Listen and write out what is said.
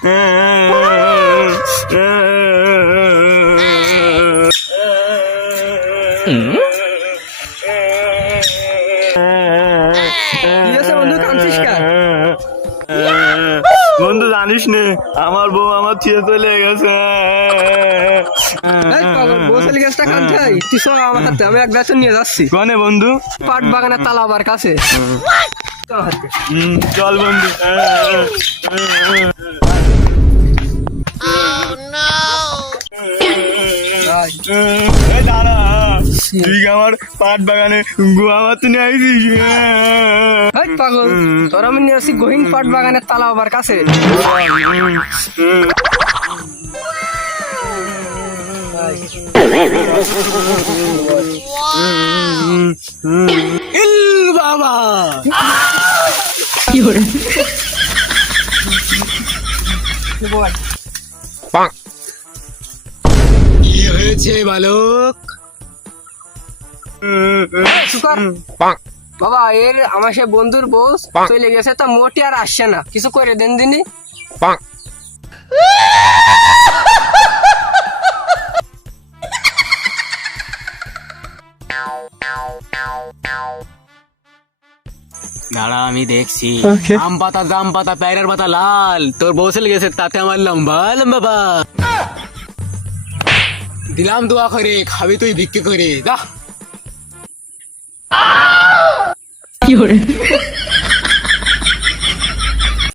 বন্ধু জানিস নে আমার বউ আমার ছেড়ে চলে গেছে। আমি এক গাছ নিয়ে যাচ্ছি কনে বন্ধু? পাট বাগানের তালাবার কাছে। চল বন্ধু। দাঁড়া, তুই আমার পাট বাগানে গোয়া মারতে নিয়ে আইছিস? পাগল, তোর আমি নিয়ে আসি গহীন পাট বাগানের তালাবার কাছে। বাবা কি করে কি হয়েছে বালক? বাবা এর আমার সে বন্ধুর বউ চলে গেছে, তা মোটি আর আসছে না, কিছু করে দেন দিনি। দাঁড়া আমি দেখছি। আম পাতা, জাম পাতা, পেয়ারার পাতা লাল, তোর বউ চলে গেছে, তাতে আমার লম্বা লম্বা বা দিলাম দোয়া করে, খাবি তুই ভিক্ষে করে, যা। কি করে